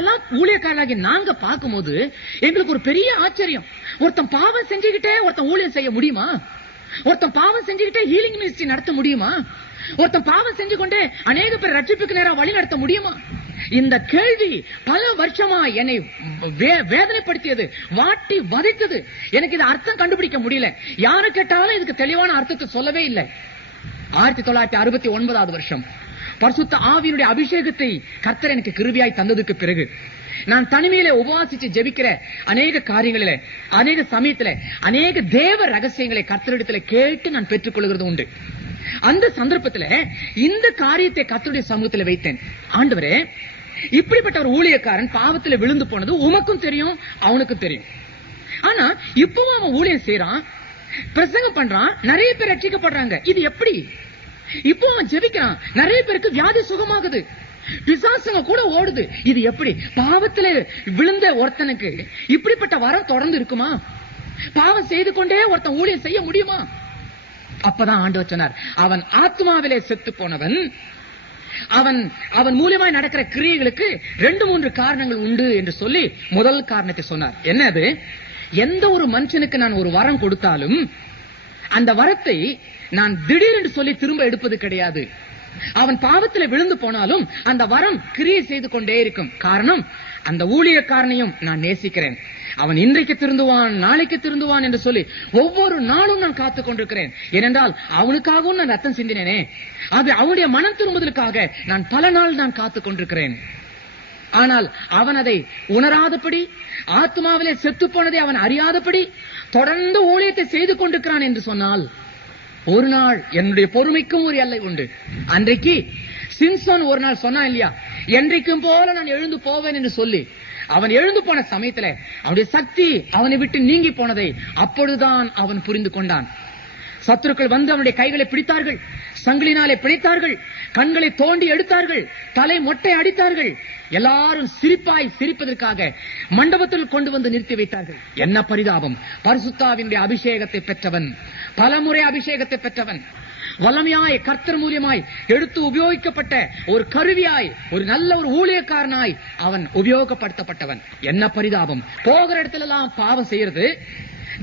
இதெல்லாம் ஊழியக்காரர்களாகி நாங்க பார்க்கும்போது எங்களுக்கு ஒரு பெரிய ஆச்சரியம். ஒருத்தன் பாவம் செஞ்சுக்கிட்டே ஒருத்தன் ஊழியம் செய்ய முடியுமா? ஒருத்தன் பாவம் செஞ்சுக்கிட்டே ஹீலிங் மினிஸ்ட்ரி நடத்த முடியுமா? ஒருத்தன் பாவம் செஞ்சு கொண்டே அநேக பேர் ரட்சிப்புக்கு நேரா வழி நடத்த முடியுமா? இந்த கேள்வி பல வருஷமா என்னை வேதனைப்படுத்தியது, வாட்டி வதைத்தது. எனக்கு இது அர்த்தம் கண்டுபிடிக்க முடியல. யாரு கேட்டாலும் இதுக்கு தெளிவான அர்த்தத்தை சொல்லவே இல்லை. 1969 வருஷம் பரிசுத்த ஆவியினுடைய அபிஷேகத்தை கர்த்தர் எனக்கு கிருபையாய் தந்ததுக்கு பிறகு நான் தனிமையில உபவாசிச்சு ஜெபிக்கிற அநேக காரியங்களில, அநேக சமயத்துல, அநேக தேவ ரகசியங்களை கர்த்தரிடத்துல கேட்டு நான் பெற்றுக் கொள்கிறது உண்டு. அந்த சந்தர்ப்பத்துல இந்த காரியத்தை கர்த்தருடைய சமூகத்துல வைத்தேன். ஆண்டவரே, இப்படிப்பட்ட ஒரு ஊழியக்காரன் பாவத்துல விழுந்து போனது உமக்கும் தெரியும், அவனுக்கும் தெரியும். ஆனா இப்பவும் அவன் ஊழியம் செய்யறான், பிரசங்கம் பண்றான், நிறைய பேர் ரட்சிக்கப்படுறாங்க. இது எப்படி? இப்போ அவன் ஜெபிக்கிறான், நிறைய பேருக்கு வியாதி சுகமாகுது, பிசாசுங்க கூட ஓடுது. இது எப்படி? பாவத்துல விழுந்த ஒருத்தனுக்கு இப்படிப்பட்ட வரம் தொடர்ந்து இருக்குமா? பாவம் செய்து கொண்டே ஒருத்தன் ஊழியம் செய்ய முடியுமா? அப்பதான் ஆண்டவர் சொன்னார், அவன் ஆத்மாவிலே செத்து போனவன். அவன் மூலமாய் நடக்கிற கிரியைகளுக்கு 2-3 காரணங்கள் உண்டு என்று சொல்லி முதல் காரணத்தை சொன்னார். என்னது? எந்த ஒரு மனுஷனுக்கு நான் ஒரு வரம் கொடுத்தாலும் அந்த வரத்தை நான் திடீரென்று சொல்லி திரும்ப எடுப்பது கிடையாது. அவன் பாவத்தில் விழுந்து போனாலும் அந்த வரம் கிரியை செய்து கொண்டே இருக்கும். காரணம், அந்த ஊழியக்காரனையும் நான் நேசிக்கிறேன். அவன் இன்றைக்கு திருந்துவான், நாளைக்கு திருந்துவான் என்று சொல்லி ஒவ்வொரு நாளும் நான் காத்துக் கொண்டிருக்கிறேன். ஏனென்றால் அவனுக்காகவும் நான் ரத்தம் சிந்தினேனே. அது அவனுடைய மனம் திரும்புவதற்காக நான் பல நாள் நான் காத்துக் கொண்டிருக்கிறேன். ஆனால் அவன் அதை உணராதபடி, ஆத்மாவிலே செத்து போனதை அவன் அறியாதபடி தொடர்ந்து ஊழியத்தை செய்து கொண்டிருக்கிறான் என்று சொன்னால், ஒரு நாள் என்னுடைய பொறுமைக்கும் ஒரு எல்லை உண்டு. அன்றைக்கு சிம்சன் ஒரு நாள் சொன்னான் இல்லையா, என்றைக்கும் போல நான் எழுந்து போவேன் என்று சொல்லி அவன் எழுந்து போன சமயத்துல அவனுடைய சக்தி அவனை விட்டு நீங்கி போனதை அப்பொழுதுதான் அவன் புரிந்து கொண்டான். சத்துருக்கள் வந்து அவனுடைய கைகளை பிடித்தார்கள், சங்கிலினாலே பிடித்தார்கள், கண்களை தோண்டி எடுத்தார்கள், தலை மொட்டை அடித்தார்கள். எல்லாரும் சிரிப்பதற்காக மண்டபத்தில் கொண்டு வந்து நிறுத்தி வைத்தார்கள். என்ன பரிதாபம்! பரிசுத்தாவினுடைய அபிஷேகத்தை பெற்றவன், பலமுறை அபிஷேகத்தை பெற்றவன், வல்லமையாய் கர்த்தர் மூலியமாய் எடுத்து உபயோகிக்கப்பட்ட ஒரு கருவியாய், ஒரு நல்ல ஒரு ஊழியக்காரனாய் அவன் உபயோகப்படுத்தப்பட்டவன். என்ன பரிதாபம்! போகிற இடத்துல எல்லாம் பாவம் செய்யறது,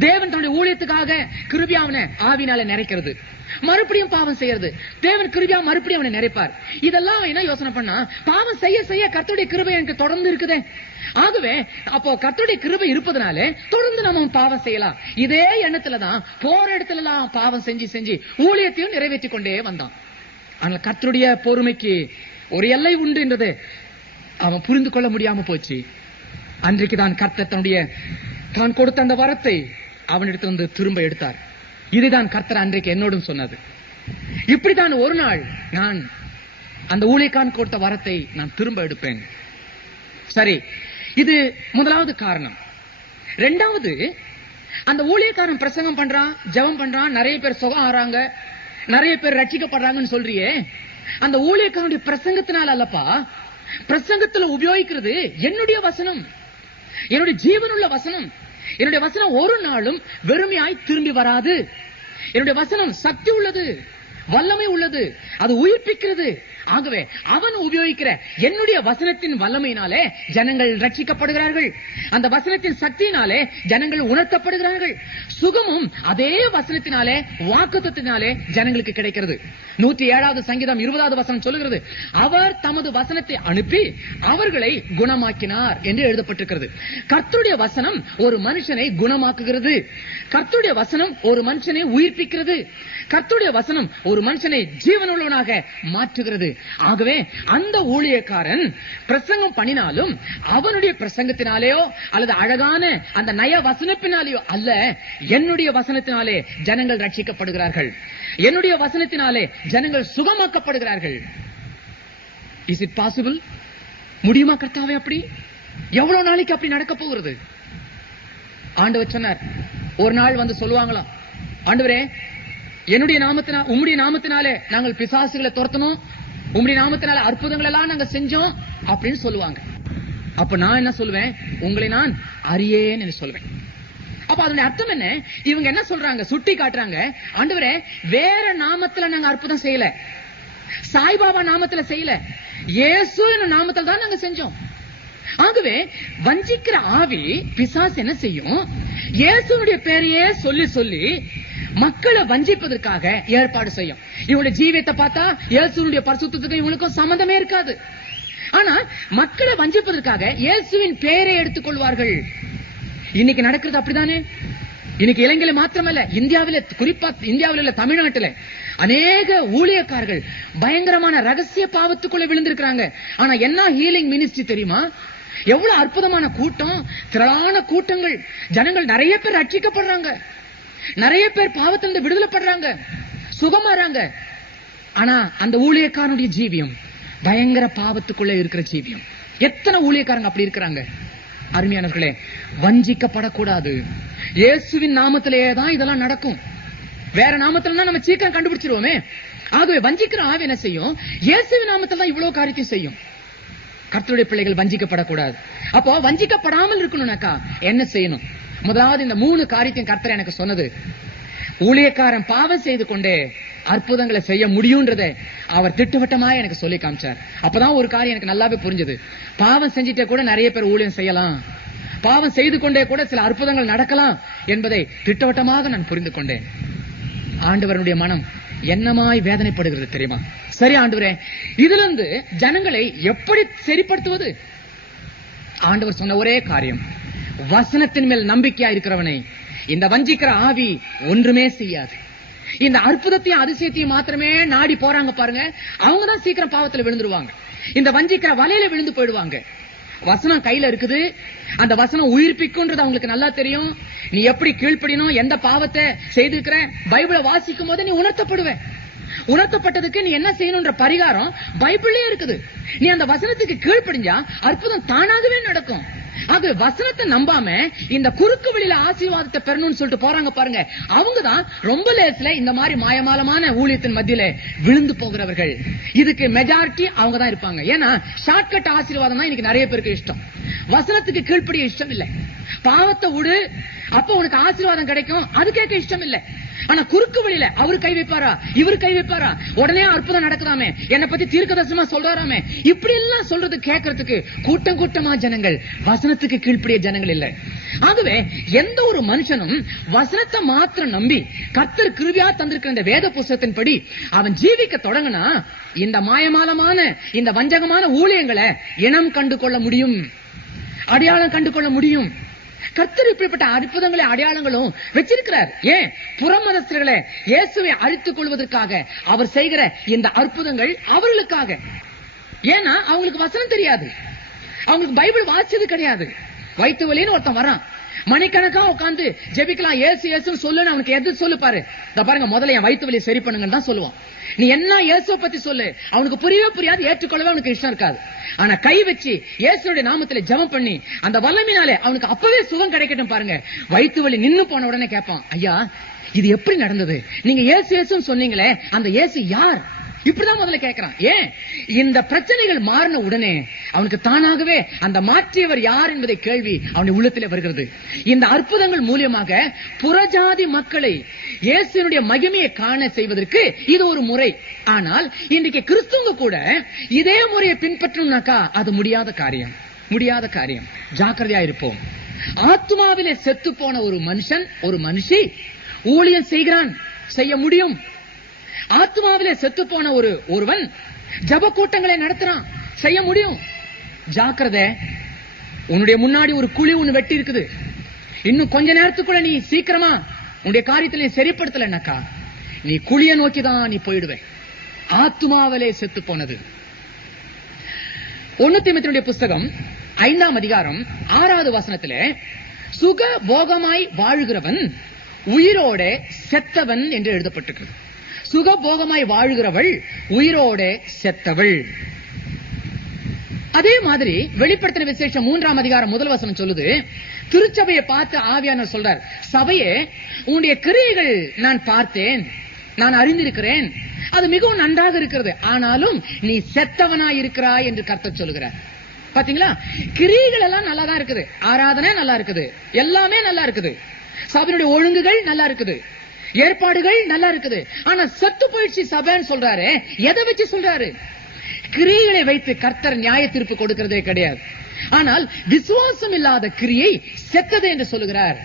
தேவன் தன்னுடைய ஊழியத்துக்காக கிருபையா அவனை ஆவினால நிறைக்கிறது, மறுபடியும் பாவம் செய்யறது, தேவன் கிருபையா மறுபடியும் அவனை நிறைப்பார். இதெல்லாம் என்ன யோசனை பண்ணா, பாவம் செய்ய செய்ய கர்த்தருடைய கிருபை எனக்கு தொடர்ந்து இருக்குதே. ஆகவே அப்போ கர்த்தருடைய கிருபை இருப்பதனால தொடர்ந்து நம்ம பாவம் செய்யலாம். இதே எண்ணத்துலதான் போற இடத்துல எல்லாம் பாவம் செஞ்சு செஞ்சு ஊழியத்தையும் நிறைவேற்றி கொண்டே வந்தான். ஆனால் கர்த்தருடைய பொறுமைக்கு ஒரு எல்லை உண்டு என்றது அவன் புரிந்து கொள்ள முடியாம போச்சு. அன்றைக்குதான் கர்த்தர் தான் கொடுத்த அந்த வரத்தை அவனிடத்தில் வந்து திரும்ப எடுத்தார். இதுதான் கர்த்தர் அன்றைக்கு என்னோடும் சொன்னது. இப்படித்தான் ஒரு நாள் நான் அந்த ஊழியக்காரன் கொடுத்த வரத்தை நான் திரும்ப எடுப்பேன். சரி, இது முதலாவது காரணம். இரண்டாவது, அந்த ஊழியக்காரன் பிரசங்கம் பண்றான், ஜெபம் பண்றான், நிறைய பேர் சுகம் ஆறாங்க, நிறைய பேர் ரட்சிக்கப்படுறாங்கன்னு சொல்றியே, அந்த ஊழியக்காரனுடைய பிரசங்கத்தினால் அல்லப்பா. பிரசங்கத்தில் உபயோகிக்கிறது என்னுடைய வசனம், என்னுடைய ஜீவனுள்ள வசனம். என்னுடைய வசனம் ஒரு நாளும் வெறுமையாய் திரும்பி வராது. என்னுடைய வசனம் சக்தி உள்ளது, வல்லமை உள்ளது, அது உயிர்ப்பிக்கிறது. ஆகவே அவன் உபயோகிக்கிற என்னுடைய வசனத்தின் வல்லமையினாலே ஜனங்கள் ரட்சிக்கப்படுகிறார்கள். அந்த வசனத்தின் சக்தியினாலே ஜனங்கள் உணர்த்தப்படுகிறார்கள். சுகமும் அதே வசனத்தினாலே, வாக்குத்தத்தினாலே ஜனங்களுக்கு கிடைக்கிறது. 107வது சங்கீதம் 20வது வசனம் சொல்லுகிறது, அவர் தமது வசனத்தை அனுப்பி அவர்களை குணமாக்கினார் என்று எழுதப்பட்டிருக்கிறது. கர்த்தருடைய வசனம் ஒரு மனுஷனை குணமாக்குகிறது. கர்த்தருடைய வசனம் ஒரு மனுஷனை உயிர்ப்பிக்கிறது. கர்த்தருடைய வசனம் ஒரு மனுஷனை ஜீவனுள்ளவனாக மாற்றுகிறது. ஆகவே அந்த ஊழியக்காரன் பிரசங்கம் பண்ணினாலும் அவனுடைய பிரசங்கத்தினாலேயோ அல்லது அழகான அந்த நய வசனத்தினாலேயோ அல்ல, என்னுடைய வசனத்தினாலே ஜனங்கள் ரட்சிக்கப்படுகிறார்கள், என்னுடைய வசனத்தினாலே ஜனங்கள் சுகமாக்கப்படுகிறார்கள். Is it possible? முடியுமா கர்த்தாவே? அப்படி எவ்வளவு நாளைக்கு அப்படி நடக்க போகிறது? ஆண்டவர் சொன்னார், ஒரு நாள் வந்து சொல்லுவாங்களாம், ஆண்டவரே, என்னுடைய நாமத்தினால், உம்முடைய நாமத்தினாலே நாங்கள் பிசாசுகளை துரத்தணும், உம்முடைய நாமத்தினால அற்புதங்கள் எல்லாம் நாங்க செஞ்சோம் அப்படின்னு சொல்லுவாங்க. அப்ப நான் என்ன சொல்லுவேன்? உங்களை நான் அறியேன் என்று சொல்வேன். அப்ப அதனுடைய அர்த்தம் என்ன? இவங்க என்ன சொல்றாங்க? சுட்டி காட்டுறாங்க, ஆண்டவரே, வேற நாமத்துல நாங்க அற்புதம் செய்யல, சாய்பாபா நாமத்துல செய்யல, இயேசு என்ற நாமத்தில் தான் நாங்க செஞ்சோம். ஆகவே வஞ்சிக்கிற ஆவி பிசாசு என்ன செய்யும்? இயேசுனுடைய பேரையே சொல்லி சொல்லி மக்களை வஞ்சிப்பதற்காக ஏற்பாடு செய்யும். இவங்களுடைய ஜீவியத்தை பார்த்தா இயேசுனுடைய பரிசுத்தத்துக்கு இவங்களுக்கும் சம்பந்தமே இருக்காது. ஆனா மக்களை வஞ்சிப்பதற்காக இயேசுவின் பெயரை எடுத்துக் கொள்வார்கள். இன்னைக்கு நடக்கிறது அப்படித்தானே? இன்னைக்கு இலங்கையில மாத்திரமல்ல, இந்தியாவில, குறிப்பா இந்தியாவில, தமிழ்நாட்டில அநேக ஊழியக்காரர்கள் பயங்கரமான ரகசிய பாவத்துக்குள்ள விழுந்திருக்கிறாங்க. ஆனா என்ன ஹீலிங் மினிஸ்ட்ரி தெரியுமா? எவ்வளவு அற்புதமான கூட்டம், திரளான கூட்டங்கள், ஜனங்கள் நிறைய பேர் ரட்சிக்கப்படுறாங்க, நிறைய பேர் பாவத்திலிருந்து விடுதலைப்படுறாங்க, சுகமாறாங்க. ஆனா அந்த ஊழியக்காரனுடைய ஜீவியம் பயங்கர பாவத்துக்குள்ள இருக்கிற ஜீவியம். எத்தனை ஊழியக்காரங்க அப்படி இருக்கிறாங்க? அருமையானவர்களே, வஞ்சிக்கப்படக்கூடாது. இயேசுவின் நாமத்திலேயே தான் இதெல்லாம் நடக்கும். வேற நாமத்துல நம்ம சீக்கிரம் கண்டுபிடிச்சிருவோமே. ஆகவே வஞ்சிக்கிற ஆவி என்ன செய்யும்? இயேசுவின் நாமத்தில் தான் இவ்வளவு காரியத்தையும் செய்யும். கர்த்தருடைய பிள்ளைகள் வஞ்சிக்கப்படக்கூடாது. அப்போ வஞ்சிக்கப்படாமல் இருக்கணும்னாக்கா என்ன செய்யணும்? முதலாவது இந்த 3 காரியத்தையும் கர்த்தர் எனக்கு சொன்னது. ஊழியக்காரன் பாவம் செய்து கொண்டே அற்புதங்களை செய்ய முடியும்ன்றதை அவர் திட்டவட்டமா எனக்கு சொல்லி காமிச்சார். அப்பதான் ஒரு காரியம் எனக்கு நல்லாவே புரிஞ்சது. பாவம் செஞ்சிட்டே கூட நிறைய பேர் ஊழியம் செய்யலாம், பாவம் செய்து கொண்டே கூட சில அற்புதங்கள் நடக்கலாம் என்பதை திட்டவட்டமாக நான் புரிந்து கொண்டேன். ஆண்டவருடைய மனம் என்னமாய் வேதனைப்படுகிறது தெரியுமா? சரி ஆண்டவரே, இதுல இருந்து ஜனங்களை எப்படி சரிப்படுத்துவது? ஆண்டவர் சொன்ன ஒரே காரியம், வசனத்தின் மேல் நம்பிக்கையா இருக்கிறவனை இந்த வஞ்சிக்கிற ஆவி ஒன்றுமே செய்யாது. இந்த அற்புதத்தையும் அதிசயத்தையும் மாத்திரமே நாடி போறாங்க பாருங்க, அவங்கதான் சீக்கிரம் பாவத்துல விழுந்துருவாங்க, இந்த வஞ்சிக்கிற வலையில விழுந்து போயிடுவாங்க. வசனம் கையில இருக்குது, அந்த வசனம் உயிர்ப்பிக்கும்ன்றது அவங்களுக்கு நல்லா தெரியும். நீ எப்படி கீழ்ப்படியணும், எந்த பாவத்தை செய்திருக்கிற, பைபிளை வாசிக்கும் போது நீ உணர்த்தப்படுவ. உணர்த்தப்பட்டதுக்கு நீ என்ன செய்யணும்ன்ற பரிகாரம் பைபிளே இருக்குது. நீ அந்த வசனத்துக்கு கீழ்ப்படிஞ்சா அற்புதம் தானாகவே நடக்கும். ஆக வசனத்தை நம்பாம இந்த குறுக்கு வழியில ஆசீர்வாதத்தை பெறணும்னு சொல்லிட்டு போறாங்க பாருங்க, அவங்கதான் ரொம்ப லேஸ்ல இந்த மாதிரி மாயமாலமான ஊழியத்தின் மத்தியில விழுந்து போகிறவர்கள். இதுக்கு மெஜாரிட்டி அவங்க தான் இருப்பாங்க. ஏன்னா ஷார்ட்கட் ஆசீர்வாதம் தான் இன்னைக்கு நிறைய பேருக்கு இஷ்டம். வசனத்துக்கு கீழ்ப்படிய இஷ்டம் இல்ல. பாவத்தை விடு, அப்ப உனக்கு ஆசீர்வாதம் கிடைக்கும், அது கேட்க இஷ்டம் இல்ல. ஆனா குறுக்கு வழியில அவரு கை வைப்பாரா, இவரு கை வைப்பாரா, உடனே அற்புதம் நடக்குதாமே, என்னை பத்தி தீர்க்கதரிசனமா சொல்றாராமே, இப்படி எல்லாம் சொல்றது கேட்கறதுக்கு கூட்டம் கூட்டமா ஜனங்கள், வசனத்துக்கு கீழ்ப்படிய ஜனங்கள் இல்ல. ஆகவே எந்த ஒரு மனுஷனும் வசனத்தை மாத்திரம் நம்பி கர்த்தர் கிருபையா தந்திருக்கிற இந்த வேத புஸ்தகத்தின்படி அவன் ஜீவிக்க தொடங்கினா இந்த மாயமாலமான இந்த வஞ்சகமான ஊழியங்களை இனம் கண்டு கொள்ள முடியும், அடையாளம் கண்டு கொள்ள முடியும். கர்த்தர் இப்படிப்பட்ட அற்புதங்களை அடையாளங்களும் வச்சிருக்கிறார். ஏன்? புறமதஸ்தர்களை இயேசுவை அழித்துக் கொள்வதற்காக அவர் செய்கிற இந்த அற்புதங்கள் அவர்களுக்காக. ஏன்னா அவங்களுக்கு வசனம் தெரியாது, அவங்களுக்கு பைபிள் வாசிச்சது கிடையாது. வயிற்று வலின்னு ஒருத்தன் வரான், மணிக்கணக்கா உட்காந்து ஜெபிக்கலாம், ஏசு ஏசுன்னு சொல்லுன்னு அவனுக்கு எது சொல்லு பாரு. பாருங்க, முதல்ல என் வயிற்று வலியை சரி பண்ணுங்கன்னு தான் சொல்லுவான். நீ என்ன இயேசுவை பத்தி சொல்லு, அவனுக்கு புரியவே புரியாது, ஏற்றுக்கொள்ளவே அவனுக்கு இஷ்டம் இருக்காது. ஆனா கை வச்சு இயேசுடைய நாமத்துல ஜெபம் பண்ணி அந்த வல்லமையினாலே அவனுக்கு அப்பவே சுகம் கிடைக்கட்டும் பாருங்க. வயிற்று வலி நின்னு போன உடனே கேட்பான், ஐயா இது எப்படி நடந்தது, நீங்க இயேசு இயேசுன்னு சொன்னீங்களே, அந்த இயேசு யார்? இப்படிதான் முதல்ல கேட்கிறான். ஏன்? இந்த பிரச்சனைகள் மாறின உடனே அவனுக்கு தானாகவே அந்த மாற்றியவர் யார் என்பதை கேள்வி அவனுடைய உள்ளத்திலே வருகிறது. இந்த அற்புதங்கள் மூலமாக புறஜாதி மக்களை இயேசுவினுடைய மகிமையை காண செய்வதற்கு இது ஒரு முறை. ஆனால் இன்றைக்கு கிறிஸ்துவங்க கூட இதே முறையை பின்பற்றணும்னாக்கா அது முடியாத காரியம், முடியாத காரியம். ஜாக்கிரதையா இருப்போம். ஆத்மாவிலே செத்து போன ஒரு மனுஷன், ஒரு மனுஷி ஊழியம் செய்கிறான், செய்ய முடியும். ஆத்மாவிலே செத்து போன ஒருவன் ஜப கூட்டங்களை நடத்துறான், செய்ய முடியும். ஜாக்கிரதை, உன்னுடைய முன்னாடி ஒரு குழி ஒண்ணு வெட்டி இருக்குது, இன்னும் கொஞ்ச நேரத்துக்குள்ள நீ சீக்கிரமா உன்னுடைய காரியத்தில் சரிப்படுத்தலனாக்கா நீ குழிய நோக்கிதான் நீ போயிடுவே. ஆத்மாவிலே செத்து போனது. 1 தீமோத்தேயுடைய புஸ்தகம் 5ஆம் அதிகாரம் 6வது வசனத்திலே சுக போகமாய் வாழுகிறவன் உயிரோட செத்தவன் என்று எழுதப்பட்டிருக்கிறது. சுகபோகமாய் வாழ்கிறவள் உயிரோட செத்தவள். அதே மாதிரி வெளிப்படுத்தின விசேஷம் 3ஆம் அதிகாரம் 1 வசனம் சொல்லுது, திருச்சபையை பார்த்து ஆவியானவர் சொல்றார், சபையே உன்னுடைய கிரியைகள் நான் பார்த்தேன், நான் அறிந்திருக்கிறேன், அது மிகவும் நன்றாக இருக்கிறது, ஆனாலும் நீ செத்தவனாய் இருக்கிறாய் என்று கர்த்தர் சொல்லுகிறார். பாத்தீங்களா? கிரியைகள் எல்லாம் நல்லா தான் இருக்குது, ஆராதனை நல்லா இருக்குது, எல்லாமே நல்லா இருக்குது, சபையினுடைய ஒழுங்குகள் நல்லா இருக்குது, ஏற்பாடுகள் நல்லா இருக்குது. ஆனா செத்து போயிடுச்சு சபைன்னு சொல்றாரு. எதை வச்சு சொல்றாரு? கிரியைகளை வைத்து கர்த்தர் நியாய தீர்ப்பு கொடுக்கிறதே கிடையாது. ஆனால் விசுவாசம் இல்லாத கிரியை செத்தது என்று சொல்லுகிறார்.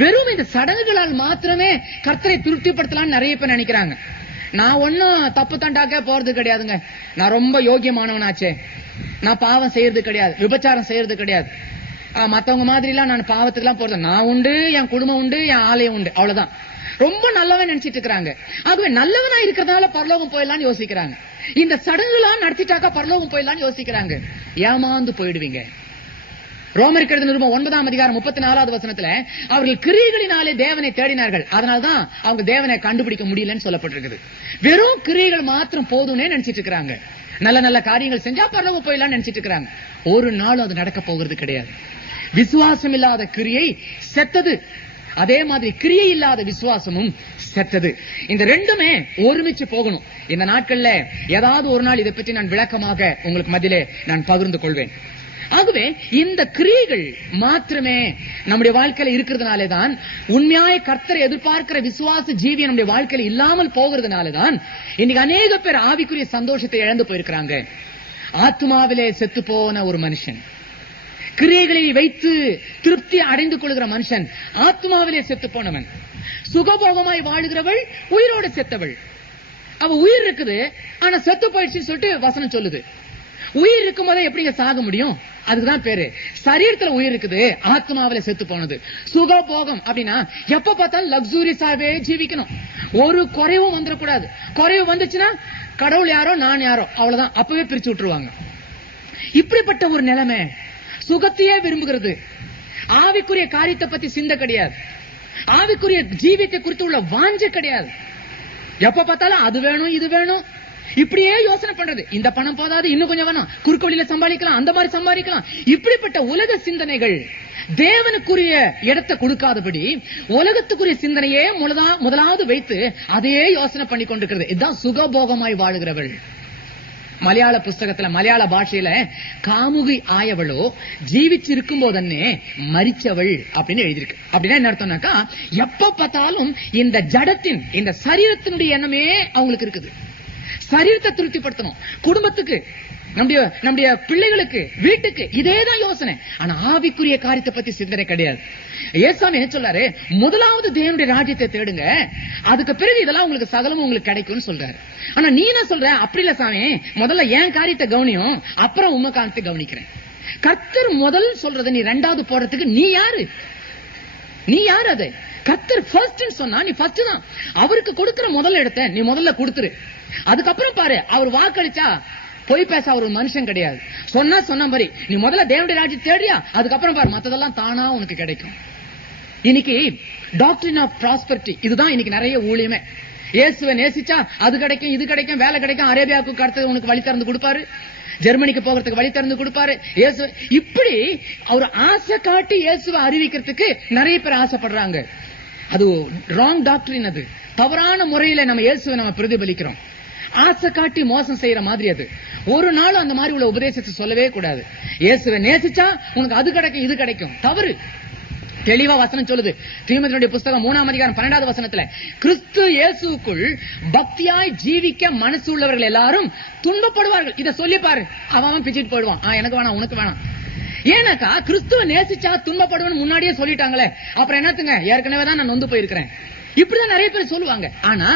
வெறும் இந்த சடங்குகளால் மாத்திரமே கர்த்தரை திருப்திப்படுத்தலாம் நிறைய பேர் நினைக்கிறாங்க. நான் ஒன்னும் தப்பு தண்டாக்க போறது கிடையாதுங்க, நான் ரொம்ப யோகியமானவனாச்சே, நான் பாவம் செய்யறது கிடையாது, விபச்சாரம் செய்யறது கிடையாது, மத்தவங்க மாதிரி எல்லாம் நான் பாவத்துக்கு எல்லாம் போறது, நான் உண்டு, என் குடும்பம் உண்டு, என் ஆலயம் உண்டு, அவ்வளவுதான். ரொம்ப நல்லவன் நினைச்சிட்டு இருக்காங்க. ஆகவே நல்லவனா இருக்கிறதுனால பரலோகம் போயிடலாம்னு யோசிக்கிறாங்க. இந்த சடங்குலாம் நடத்திட்டாக்கா பரலோகம் போயிடலாம்னு யோசிக்கிறாங்க. ஏமாந்து போயிடுவீங்க. ரோமருக்கு எழுதின நிருபம் 9ஆம் அதிகாரம் 34வது வசனத்துல அவர்கள் கிரியைகளினாலே தேவனை தேடினார்கள், அதனால்தான் அவங்க தேவனை கண்டுபிடிக்க முடியலன்னு சொல்லப்பட்டிருக்குது. வெறும் கிரியைகள் மாத்திரம் போதும்னே நினைச்சிட்டு இருக்காங்க. நல்ல நல்ல காரியங்கள் செஞ்சா பரலோகம் போயிடலாம் நினைச்சிட்டு இருக்காங்க. ஒரு நாளும் அது நடக்க போகிறது கிடையாது. விசுவாசம் இல்லாத கிரியை செத்தது, அதே மாதிரி கிரியை இல்லாத விசுவாசமும் செத்தது. இந்த ரெண்டுமே ஒருமிச்சு போகணும். இந்த நாட்கள்ல ஏதாவது ஒரு நாள் இதை பற்றி நான் விளக்கமாக உங்களுக்கு மத்தியிலே நான் பகிர்ந்து கொள்வேன். ஆகவே இந்த கிரியைகள் மாத்திரமே நம்முடைய வாழ்க்கையில இருக்கிறதுனாலேதான், உண்மையாய கர்த்தரை எதிர்பார்க்கிற விசுவாச ஜீவியம் நம்முடைய வாழ்க்கையில இல்லாமல் போகிறதுனாலதான் இன்னைக்கு அநேக பேர் ஆவிக்குரிய சந்தோஷத்தை இழந்து போயிருக்கிறாங்க. ஆத்மாவிலே செத்து போன ஒரு மனுஷன், கிரியைகளை வைத்து திருப்தி அடைந்து கொள்கிற மனுஷன் ஆத்மாவிலே செத்து போனவன். சுகபோகமாய் வாழுகிறவள் உயிரோடு செத்தவள். அவ உயிர் இருக்குது, ஆனா செத்து போயிடுச்சுன்னு சொல்லிட்டு வசனம் சொல்லுது. உயிர் இருக்கும் போதே எப்படிங்க சாக முடியும்? அதுக்குதான் பேரு சரீரத்துல உயிர் இருக்குது, ஆத்மாவில செத்து போனது. சுகபோகம் அப்படின்னா எப்ப பார்த்தாலும் லக்ஸூரியஸாவே ஜீவிக்கணும், ஒரு குறைவும் வந்துடக்கூடாது. குறைவு வந்துச்சுன்னா கடவுள் யாரோ நான் யாரோ அவ்வளவுதான், அப்பவே பிரிச்சு விட்டுருவாங்க. இப்படிப்பட்ட ஒரு நிலைமை, சுகத்தையே விரும்புகிறது, ஆவிக்குரிய காரியத்தை பத்தி சிந்த கிடையாது, ஆவிக்குரிய ஜீவியத்தை குறித்து உள்ள வாஞ்ச கிடையாது. எப்ப பார்த்தாலும் அது வேணும் இது வேணும், இப்படியே யோசனை பண்றது. இந்த பணம் போதாது, இன்னும் கொஞ்சம் வேணும், குறுக்கு வழியில சம்பாதிக்கலாம், அந்த மாதிரி சம்பாதிக்கலாம். இப்படிப்பட்ட உலக சிந்தனைகள் தேவனுக்குரிய இடத்தை கொடுக்காதபடி உலகத்துக்குரிய சிந்தனையே முதலாவது வைத்து அதையே யோசனை பண்ணி கொண்டிருக்கிறது. இதுதான் சுகபோகமாய் வாழுகிறவள். மலையாள புஸ்தகத்துல மலையாள பாஷையில காமுகி ஆயவளோ ஜீவிச்சிருக்கும் போதன்னே மரிச்சவள் அப்படின்னு எழுதியிருக்கு. அப்படின்னா என்ன அர்த்தம்னாக்கா, எப்ப பார்த்தாலும் இந்த ஜடத்தின் இந்த சரீரத்தினுடைய எண்ணமே அவங்களுக்கு இருக்குது. சரீரத்தை திருப்திப்படுத்தணும், குடும்பத்துக்கு, நம்முடைய பிள்ளைகளுக்கு, வீட்டுக்கு, இதேதான் யோசனை. ஆனா ஆவிக்குரிய காரியத்தை பத்தி சிந்தனை கிடையாது. ஏசாமி என்ன சொல்றாரு, முதலாவது தேவனுடைய ராஜ்யத்தை தேடுங்க, அதுக்கு பிறகு இதெல்லாம் உங்களுக்கு சகலமும் உங்களுக்கு கிடைக்கும்னு சொல்றாரு. ஆனா நீ என்ன சொல்ற, அப்படி இல்ல சாமி, முதல்ல என் காரியத்தை கவனியும், அப்புறம் உங்க காரியத்தை கவனிக்கிறேன். கர்த்தர் முதல் சொல்றது நீ ரெண்டாவது போடுறதுக்கு நீ யாரு? நீ யாரு? அது கர்த்தர் ஃபர்ஸ்ட் சொன்னா நீ ஃபர்ஸ்ட் தான். அவருக்கு கொடுக்கிற முதல் இடத்தை நீ முதல்ல கொடுத்துரு. அதுக்கப்புறம் பாரு, அவர் வாக்களிச்சா பொய் பேச அவர் மனுஷன் கிடையாது. சொன்ன மாதிரி நீ முதல்ல தேவனுடைய ராஜ்யத்தை தேடியா, அதுக்கப்புறம் பாரு மத்ததெல்லாம் தானா உனக்கு கிடைக்கும். இன்னைக்கு டாக்டரின் ஆஃப் ப்ராஸ்பெரிட்டி, இதுதான் இன்னைக்கு நிறைய ஊழியமே. இயேசுவை நேசிச்சா அது கிடைக்கும், இது கிடைக்கும், வேலை கிடைக்கும், அரேபியாவுக்கு அடுத்தது உனக்கு வழி திறந்து கொடுப்பாரு, ஜெர்மனிக்கு போகிறதுக்கு வழி திறந்து கொடுப்பாரு. இயேசு இப்படி அவர் ஆசை காட்டி இயேசுவை அறிவிக்கிறதுக்கு நிறைய பேர் ஆசைப்படுறாங்க. அது ராங் டாக்டரின், அது தவறான முறையில நம்ம இயேசுவை நம்ம பிரதிபலிக்கிறோம். ஆசை காட்டி மோசம் செய்யற மாதிரி அது. ஒரு நாள் அந்த மாதிரி உள்ள உபதேசத்தை சொல்லவே கூடாது. இயேசுவை நேசிச்சா உனக்கு அது கிடைக்கும் இது கிடைக்கும், தவறு. தெளிவா வசனம் சொல்லுது. தீமோத்தேயுடைய புஸ்தகம் 3ஆம் அதிகாரம் 12வது வசனத்துல, கிறிஸ்து இயேசுக்குள் பக்தியாய் ஜீவிக்க மனசு உள்ளவர்கள் எல்லாரும் துன்பப்படுவார்கள். இத சொல்லி பாரு, அவன் பிச்சுட்டு போயிடுவான், எனக்கு வேணாம் உனக்கு வேணாம். ஏன்னாக்கா கிறிஸ்துவ நேசிச்சா துன்பப்படுவன்னு முன்னாடியே சொல்லிட்டாங்களே, அப்புறம் என்னத்துங்க, ஏற்கனவே தான் நான் நொந்து போயிருக்கிறேன். இப்படிதான் நிறைய பேர் சொல்லுவாங்க. ஆனா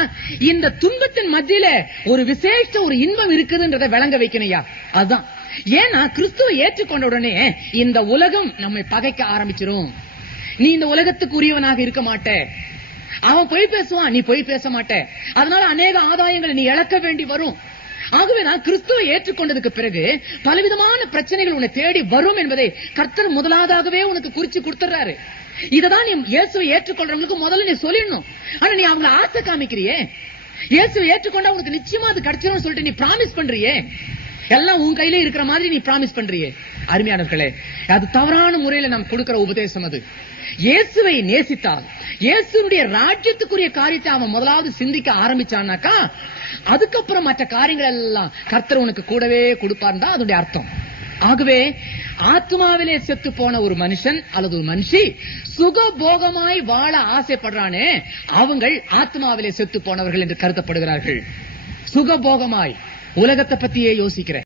இந்த துன்பத்தின் மத்தியில ஒரு விசேஷ ஒரு இன்பம் இருக்குதுன்றதை விளங்க வைக்கணையா, அதுதான். ஏன்னா கிறிஸ்துவை ஏற்றுக்கொண்ட உடனே இந்த உலகம் நம்மை பகைக்க ஆரம்பிச்சிரும். நீ இந்த உலகத்துக்கு உரியவனாக இருக்க மாட்ட, அவன் பொய் பேசுவான், நீ பொய் பேச மாட்ட, அதனால அநேக ஆதாயங்களை நீ இழக்க வேண்டி வரும். ஆகவேதான் கிறிஸ்துவை ஏற்றுக்கொண்டதுக்கு பிறகு பலவிதமான பிரச்சனைகள் உன்னை தேடி வரும் என்பதை கர்த்தர் முதலாவதாகவே உனக்கு குறிச்சு கொடுத்துறாரு. இததான் நீ இயேசுவை ஏற்றுக்கொள்றவங்களுக்கு முதல்ல நீ சொல்லிடணும். ஆனா நீ அவங்களை ஆசை காமிக்கிறியே, இயேசுவை ஏற்றுக்கொண்டா உனக்கு நிச்சயமா அது கிடைச்சிடும் சொல்லிட்டு நீ பிராமிஸ் பண்றியே, எல்லாம் உன் கையில இருக்கிற மாதிரி நீ பிராமிஸ் பண்றியே. அருமையானவர்களே, அது தவறான முறையில நாம் கொடுக்கிற உபதேசம். அது இயேசுவை நேசித்தால் இயேசுடைய ராஜ்யத்துக்குரிய காரியத்தை அவன் முதலாவது சிந்திக்க ஆரம்பிச்சானாக்கா, அதுக்கப்புறம் மற்ற காரியங்கள் எல்லாம் கர்த்தர் உனக்கு கூடவே கொடுப்பார் தான் அதனுடைய அர்த்தம். ஆகவே ஆத்மாவிலே செத்து போன ஒரு மனுஷன் அல்லது ஒரு மனுஷி சுகபோகமாய் வாழ ஆசைப்படுறானே, அவங்கள் ஆத்மாவிலே செத்து போனவர்கள் என்று கருதப்படுகிறார்கள். சுகபோகமாய் உலகத்தை பத்தியே யோசிக்கிறேன்.